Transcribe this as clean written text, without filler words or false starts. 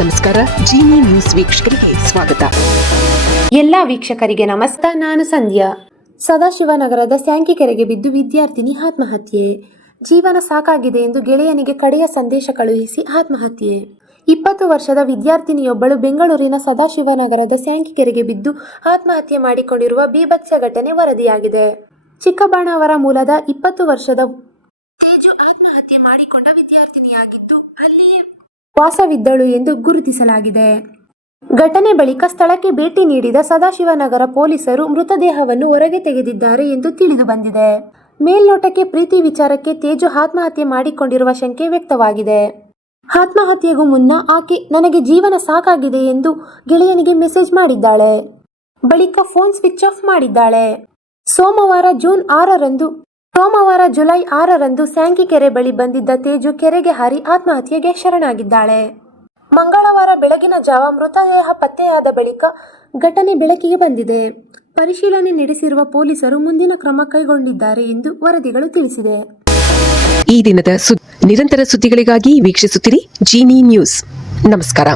ನಮಸ್ಕಾರ. ಜೀನಿ ನ್ಯೂಸ್ ವೀಕ್ಷಕರಿಗೆ ಸ್ವಾಗತ. ಎಲ್ಲ ವೀಕ್ಷಕರಿಗೆ ನಮಸ್ಕಾರ. ನಾನು ಸಂಧ್ಯಾ. ಸದಾಶಿವನಗರದ ಸ್ಯಾಂಕಿ ಕೆರೆಗೆ ಬಿದ್ದು ವಿದ್ಯಾರ್ಥಿನಿ ಆತ್ಮಹತ್ಯೆ. ಜೀವನ ಸಾಕಾಗಿದೆ ಎಂದು ಗೆಳೆಯನಿಗೆ ಕಡೆಯ ಸಂದೇಶ ಕಳುಹಿಸಿ ಆತ್ಮಹತ್ಯೆ. 20 ವರ್ಷದ ವಿದ್ಯಾರ್ಥಿನಿಯೊಬ್ಬಳು ಬೆಂಗಳೂರಿನ ಸದಾಶಿವನಗರದ ಸ್ಯಾಂಕಿ ಕೆರೆಗೆ ಬಿದ್ದು ಆತ್ಮಹತ್ಯೆ ಮಾಡಿಕೊಂಡಿರುವ ಬೀಭತ್ಸ ಘಟನೆ ವರದಿಯಾಗಿದೆ. ಚಿಕ್ಕಬಾಣಾವರ ಮೂಲದ 20 ವರ್ಷದ ತೇಜು ಆತ್ಮಹತ್ಯೆ ಮಾಡಿಕೊಂಡ ವಿದ್ಯಾರ್ಥಿನಿಯಾಗಿದ್ದು ಅಲ್ಲಿಯೇ ವಾಸವಿದ್ದಳು ಎಂದು ಗುರುತಿಸಲಾಗಿದೆ. ಘಟನೆ ಬಳಿಕ ಸ್ಥಳಕ್ಕೆ ಭೇಟಿ ನೀಡಿದ ಸದಾಶಿವನಗರ ಪೊಲೀಸರು ಮೃತದೇಹವನ್ನು ಹೊರಗೆ ತೆಗೆದಿದ್ದಾರೆ ಎಂದು ತಿಳಿದು ಬಂದಿದೆ. ಮೇಲ್ನೋಟಕ್ಕೆ ಪ್ರೀತಿ ವಿಚಾರಕ್ಕೆ ತೇಜು ಆತ್ಮಹತ್ಯೆ ಮಾಡಿಕೊಂಡಿರುವ ಶಂಕೆ ವ್ಯಕ್ತವಾಗಿದೆ. ಆತ್ಮಹತ್ಯೆಗೂ ಮುನ್ನ ಆಕೆ ನನಗೆ ಜೀವನ ಸಾಕಾಗಿದೆ ಎಂದು ಗೆಳೆಯನಿಗೆ ಮೆಸೇಜ್ ಮಾಡಿದ್ದಾಳೆ. ಬಳಿಕ ಫೋನ್ ಸ್ವಿಚ್ ಆಫ್ ಮಾಡಿದ್ದಾಳೆ. ಸೋಮವಾರ ಜುಲೈ 6ರಂದು ಸ್ಯಾಂಕಿ ಕೆರೆ ಬಳಿ ಬಂದಿದ್ದ ತೇಜು ಕೆರೆಗೆ ಹಾರಿ ಆತ್ಮಹತ್ಯೆಗೆ ಶರಣಾಗಿದ್ದಾಳೆ. ಮಂಗಳವಾರ ಬೆಳಗಿನ ಜಾವ ಮೃತದೇಹ ಪತ್ತೆಯಾದ ಬಳಿಕ ಘಟನೆ ಬೆಳಕಿಗೆ ಬಂದಿದೆ. ಪರಿಶೀಲನೆ ನಡೆಸಿರುವ ಪೊಲೀಸರು ಮುಂದಿನ ಕ್ರಮ ಕೈಗೊಂಡಿದ್ದಾರೆ ಎಂದು ವರದಿಗಳು ತಿಳಿಸಿದೆ. ಈ ದಿನದ ನಿರಂತರ ಸುದ್ದಿಗಳಿಗಾಗಿ ವೀಕ್ಷಿಸುತ್ತಿರಿ ಜೀನಿ ನ್ಯೂಸ್. ನಮಸ್ಕಾರ.